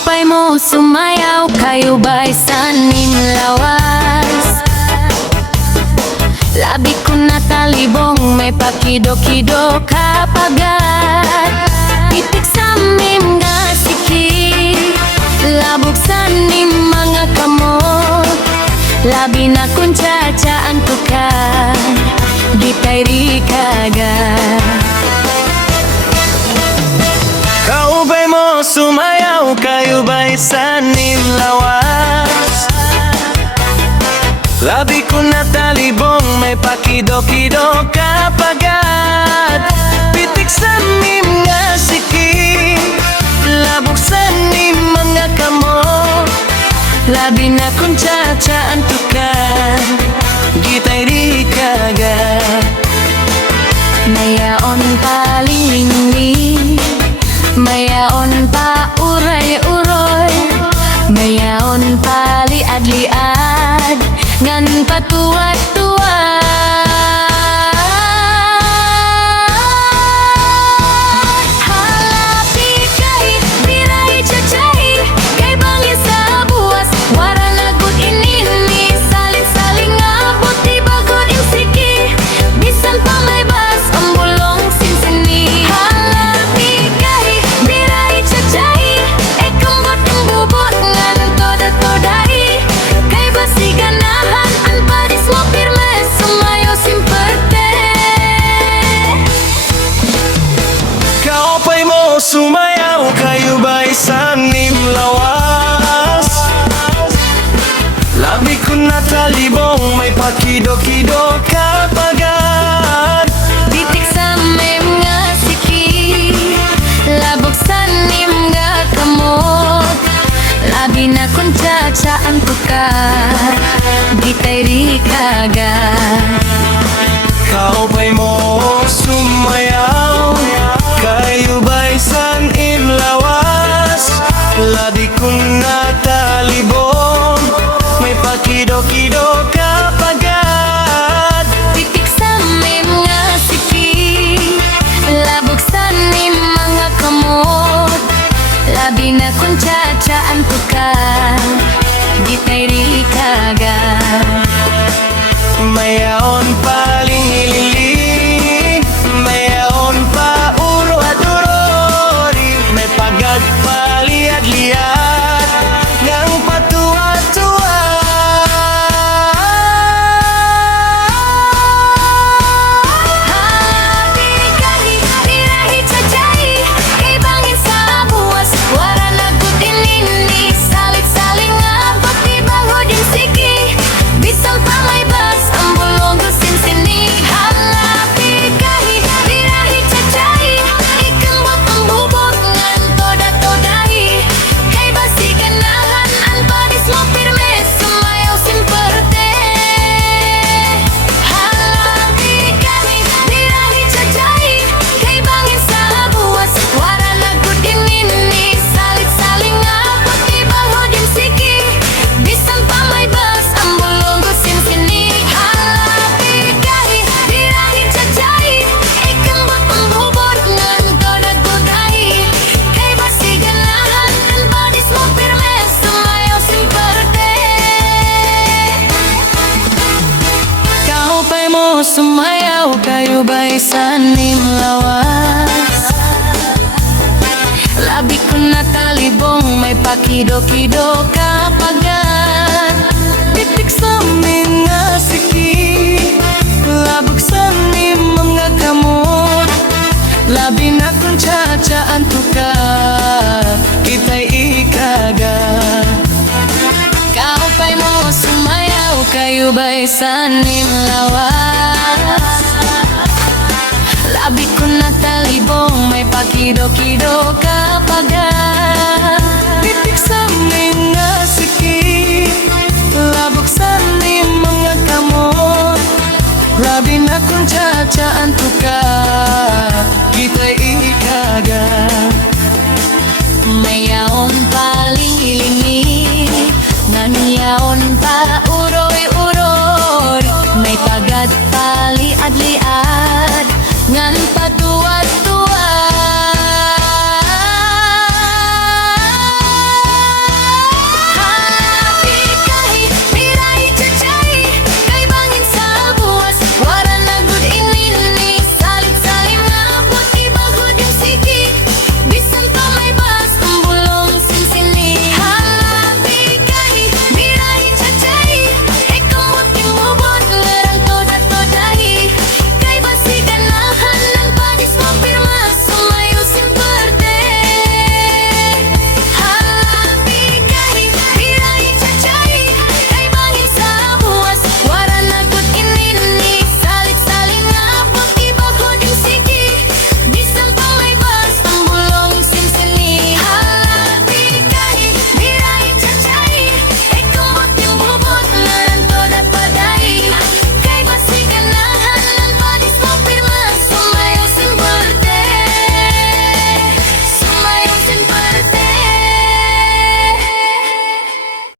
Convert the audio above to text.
Kaupay mo sumayaw, kayo ba'y sanim lawas? Labi ko natalibong, may pakido-kido kapagat. Itik sa mim nga siki, labog sa nim mga kamot. Labi na kung tsatsa antukan, gitay rikagat. Kaupay mo sumayaw, kayo ba'y sanim lawas? Labi ko natalibong, may pakido-kido kapagat. Pitik sa mim nga siki, labog sa nim mga kamot. Labi na kung tsatsa antukan, gitay rikagat. Mayaon pa lingling, mayaon pa uray-uroy, mayaon pa liad-liad, ngan patuwad-tuwad. Halapi kay diray tsatsahi, kay bangin sa buwas, wara nagut inini, salit-saling abot di bagod insiki, bisan pa may bas ang bulong sinsini. Halapi kay diray tsatsahi, ay kambot ang bubot ngan toda-todai, kay basiganahan ang padis mo pirme, sumayo simperte. Kaupay mo sumayaw, kayo ba'y sanim lawas? Labi ko natalibong, may pakido-kido kapagat. Bitik sa mem nga siki, labog sa nim nga kamot. Labi na kung tsatsa ang tukat, gitay rikagat. Kaupay mo sumayaw, kayo ba'y sanim lawas? Labi ko natalibong, may pakido-kido kapagat. Bitik sa mem nga siki, labog sa nim mga kamot. Labi na kung tsatsa ang tukat, gitay rikagat. Mayaon pa lingilili, mayaon pa uro at urori, may pagad pa liad-liad, ngang patuwa-tuwa. Halapi kay diray tsatsahi, kay bangin sa buwas, wara nagut inini, salit-saling abot di bagod insiki, bisan pa may bas ang bulong sinsini. Halapi kay diray tsatsahi, ikambot ang bubot ngan toda-todai, kay basiganahan ang padis mo pirme, sumayaw simperte. Halapi kay diray tsatsahi, kay bangin sa buwas, wara nagut inini, salit-saling abot di bagod insiki, bisan pa may bas ang bulong sinsini. Halapi kay diray tsatsahi, ikambot ang bubot ngan toda-todai, kay basiganahan ang padis mo pirme, sumayaw simperte. Kaupay mo sumayaw, kayo ba'y sanim lawas? Labi ko natalibong, may pakido-kido kapagat. Pitik sa amin nga siki, labog sa nim mga kamot. Labi na kung tsatsa antuka, kita'y ikagat. Kaupay mo sumayaw, kayo ba'y sanim lawas? Labi ko natalibong, may pakido-kido kapagat. Pitik sa amin nga siki, labog sa nim mga kamot. Labi na kung tsatsa antuka, kita'y ikagat. Mayaon pa